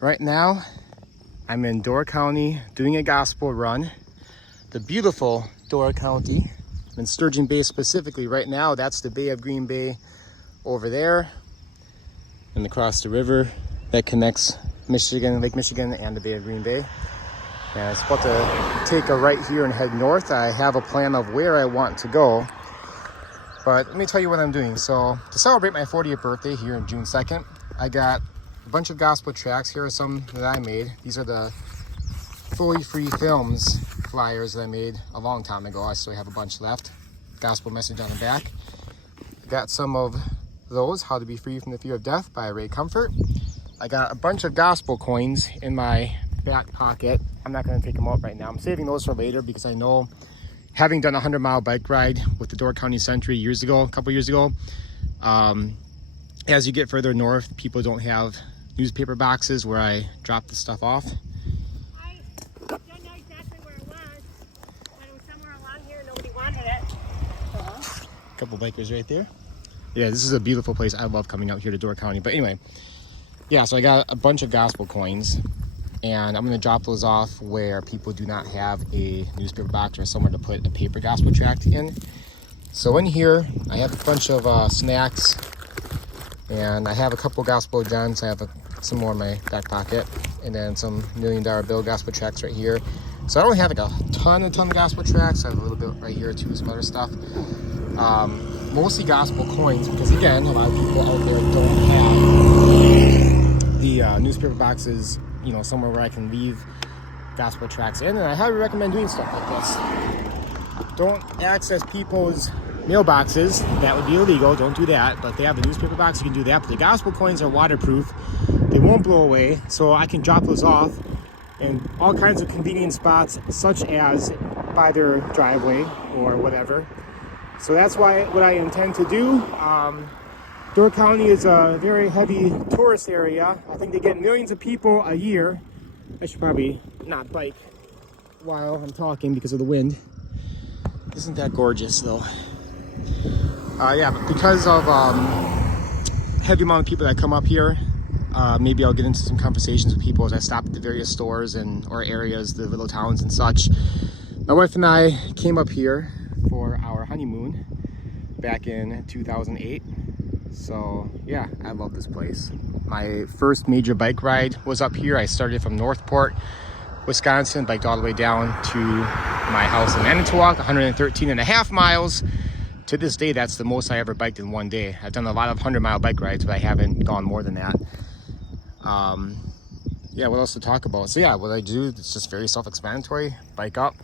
Right now, I'm in Door County doing a gospel run. The beautiful Door County. I'm in Sturgeon Bay specifically right now. That's the Bay of Green Bay over there. And across the river that connects Michigan, Lake Michigan and the Bay of Green Bay. And I'm about to take a right here and head north. I have a plan of where I want to go. But let me tell you what I'm doing. So to celebrate my 40th birthday here on June 2nd, I got a bunch of gospel tracts. Here are some that I made. These are the fully free films flyers that I made a long time ago. I still have a bunch left. Gospel message on the back. Got some of those, How to Be Free from the Fear of Death by Ray Comfort. I got a bunch of gospel coins in my back pocket. I'm not going to take them out right now. I'm saving those for later because I know, having done a 100-mile bike ride with the Door County Sentry a couple years ago, as you get further north, people don't have newspaper boxes where I drop the stuff off. I don't know exactly where it was, but it was somewhere along here. Nobody wanted it. A couple bikers right there. Yeah, this is a beautiful place. I love coming out here to Door County. But anyway, yeah, so I got a bunch of gospel coins, and I'm going to drop those off where people do not have a newspaper box or somewhere to put a paper gospel tract in. So in here, I have a bunch of snacks, and I have a couple gospel gems. I have some more in my back pocket, and then some $1 Million Bill gospel tracts right here. So I don't have like a ton of gospel tracts. I have a little bit right here too, some other stuff. Mostly gospel coins because, again, a lot of people out there don't have the newspaper boxes, you know, somewhere where I can leave gospel tracts in. And I highly recommend doing stuff like this. Don't access people's mailboxes. That would be illegal. Don't do that. But if they have a newspaper box, you can do that. But the gospel coins are waterproof. They won't blow away. So I can drop those off in all kinds of convenient spots, such as by their driveway or whatever. So that's what I intend to do. Door County is a very heavy tourist area. I think they get millions of people a year. I should probably not bike while I'm talking because of the wind. Isn't that gorgeous though? Yeah, but because of heavy amount of people that come up here, maybe I'll get into some conversations with people as I stop at the various stores or areas, the little towns and such. My wife and I came up here for our honeymoon back in 2008. So yeah, I love this place. My first major bike ride was up here. I started from Northport, Wisconsin, biked all the way down to my house in Manitowoc, 113.5 miles. To this day, that's the most I ever biked in one day. I've done a lot of 100-mile bike rides, but I haven't gone more than that. Yeah, what else to talk about? So yeah, what I do, it's just very self-explanatory. Bike up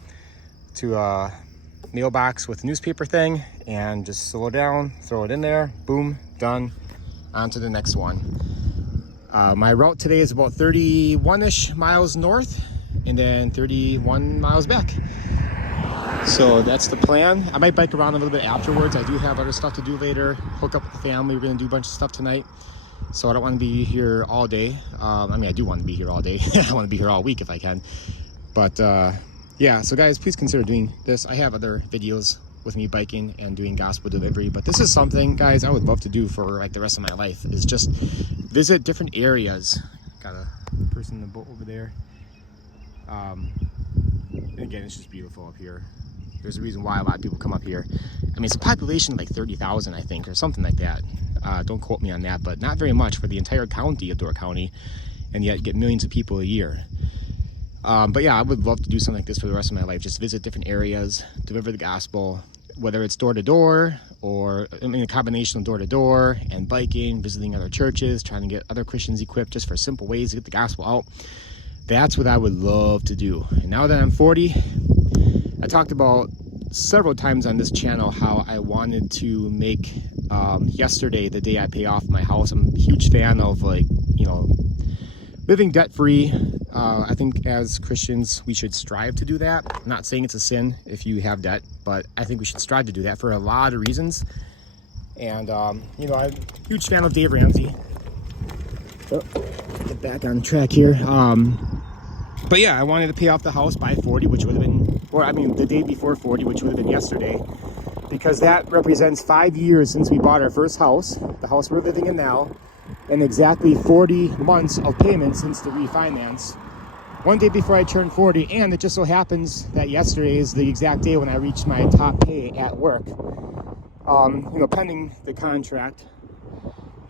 to a mailbox with a newspaper thing and just slow down, throw it in there, boom, done, on to the next one. My route today is about 31-ish miles north and then 31 miles back. So that's the plan. I might bike around a little bit afterwards. I do have other stuff to do later, hook up with the family. We're gonna do a bunch of stuff tonight. So I don't want to be here all day. I mean, I do want to be here all day. I want to be here all week if I can. But yeah, so guys, please consider doing this. I have other videos with me biking and doing gospel delivery, but this is something, guys, I would love to do for like the rest of my life, is just visit different areas. Got a person in the boat over there. And again, it's just beautiful up here. There's a reason why a lot of people come up here. I mean, it's a population of like 30,000, I think, or something like that. Don't quote me on that, but not very much for the entire county of Door County, and yet get millions of people a year. But yeah, I would love to do something like this for the rest of my life. Just visit different areas, deliver the gospel, whether it's door to door or I mean a combination of door to door and biking, visiting other churches, trying to get other Christians equipped just for simple ways to get the gospel out. That's what I would love to do. And now that I'm 40, I talked about several times on this channel how I wanted to make yesterday the day I pay off my house. I'm a huge fan of, like, you know, living debt-free. I think as Christians, we should strive to do that. I'm not saying it's a sin if you have debt, but I think we should strive to do that for a lot of reasons. And, you know, I'm a huge fan of Dave Ramsey. Oh, get back on track here. But yeah, I wanted to pay off the house by 40, which would have been, or I mean, the day before 40, which would have been yesterday, because that represents 5 years since we bought our first house, the house we're living in now. and exactly 40 months of payments since the refinance. One day before I turned 40, and it just so happens that yesterday is the exact day when I reached my top pay at work. Pending the contract.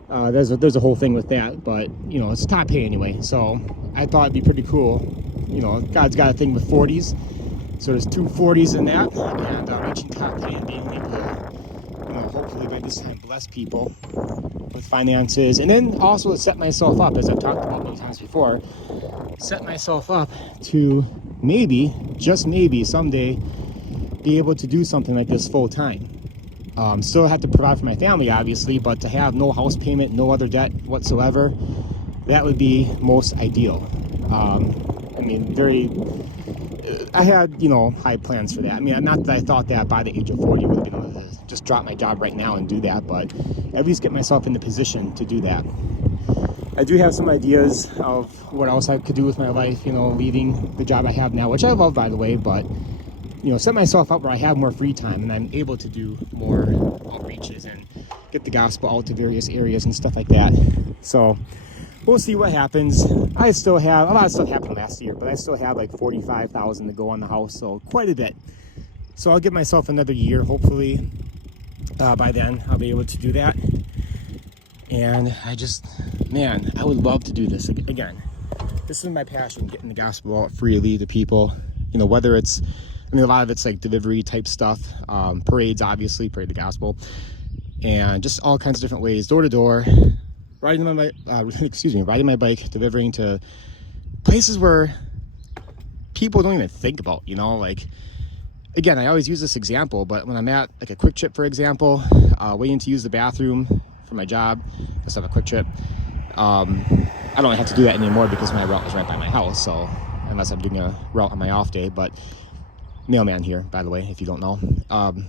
There's a whole thing with that, but it's top pay anyway. So I thought it'd be pretty cool. God's got a thing with 40s, so there's 2 40s in that, and reaching top pay and being able to, hopefully by this time bless people with finances, and then also to set myself up, as I've talked about many times before, set myself up to maybe, just maybe, someday be able to do something like this full time. Still have to provide for my family, obviously, but to have no house payment, no other debt whatsoever, that would be most ideal. I had, high plans for that. I mean, not that I thought that by the age of 40 would have been able to just drop my job right now and do that, but at least get myself in the position to do that. I do have some ideas of what else I could do with my life, leaving the job I have now, which I love, by the way, but set myself up where I have more free time and I'm able to do more outreaches and get the gospel out to various areas and stuff like that. So we'll see what happens. I still have, a lot of stuff happened last year, but I still have like $45,000 to go on the house, so quite a bit. So I'll give myself another year, hopefully. By then I'll be able to do that. And I would love to do this again. This is my passion, getting the gospel out freely to people, whether it's, a lot of it's like delivery type stuff, parades, obviously, parade the gospel, and just all kinds of different ways, door to door, riding my bike, delivering to places where people don't even think about, again, I always use this example, but when I'm at like a Quick Trip, for example, waiting to use the bathroom for my job, just have a Quick Trip, I don't have to do that anymore because my route is right by my house, so unless I'm doing a route on my off day, but mailman here, by the way, if you don't know.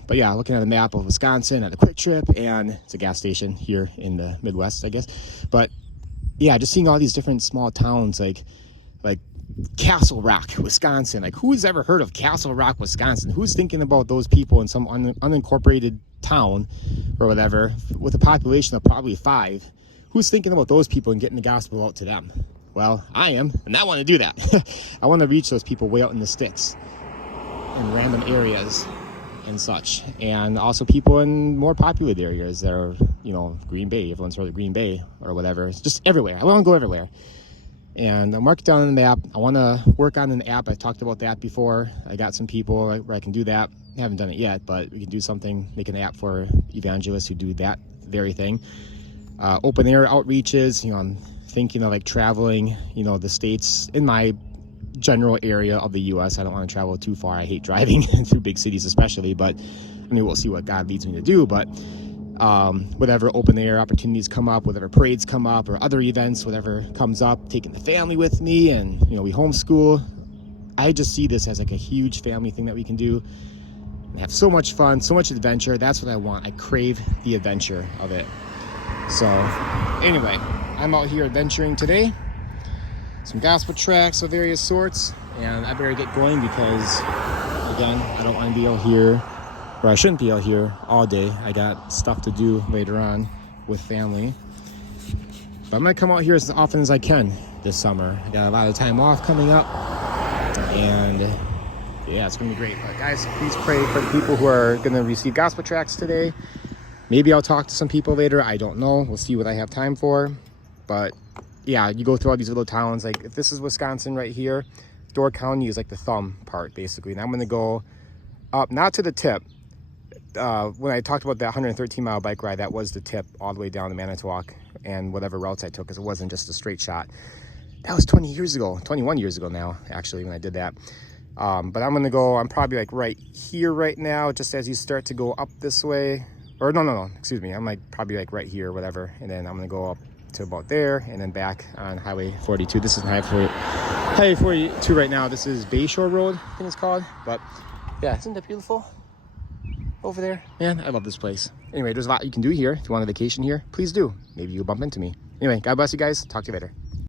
But yeah, looking at a map of Wisconsin at a Quick Trip, and it's a gas station here in the Midwest, I guess. But yeah, just seeing all these different small towns like Castle Rock, Wisconsin. Like, who's ever heard of Castle Rock, Wisconsin? Who's thinking about those people in some unincorporated town or whatever with a population of probably 5? Who's thinking about those people and getting the gospel out to them? Well, I am, and I want to do that. I want to reach those people way out in the sticks, in random areas and such, and also people in more populated areas that are, Green Bay. Everyone's heard of Green Bay or whatever. It's just everywhere. I want to go everywhere, and I'll mark it down in the app. I want to work on an app. I talked about that before. I got some people where I can do that. I haven't done it yet, but we can do something, make an app for evangelists who do that very thing. Open air outreaches. I'm thinking of like traveling, the states in my general area of the U.S. I don't want to travel too far. I hate driving through big cities especially, but we'll see what God leads me to do. But whatever open air opportunities come up, whatever parades come up or other events, whatever comes up, taking the family with me, and we homeschool. I just see this as like a huge family thing that we can do and have so much fun, so much adventure. That's what I want. I crave the adventure of it. So anyway, I'm out here adventuring today. Some gospel tracts of various sorts, and I better get going because, again, I don't want to be out here, or I shouldn't be out here all day. I got stuff to do later on with family. But I'm going to come out here as often as I can this summer. I got a lot of time off coming up, and yeah, it's going to be great. But guys, please pray for the people who are going to receive gospel tracts today. Maybe I'll talk to some people later. I don't know. We'll see what I have time for. But yeah, you go through all these little towns. Like if this is Wisconsin right here, Door County is like the thumb part basically. And I'm going to go up, not to the tip. When I talked about that 113-mile bike ride, that was the tip all the way down to Manitowoc and whatever routes I took, because it wasn't just a straight shot. That was 21 years ago now, actually, when I did that. But I'm going to go, I'm probably like right here right now, just as you start to go up this way. Or no, excuse me. I'm like probably like right here, whatever. And then I'm going to go up to about there and then back on Highway 42. This is Highway 42 right now. This is Bayshore Road, I think it's called. But yeah, isn't that beautiful over there? Man, I love this place. Anyway, there's a lot you can do here. If you want a vacation here, please do. Maybe you'll bump into me. Anyway, God bless you guys. Talk to you later.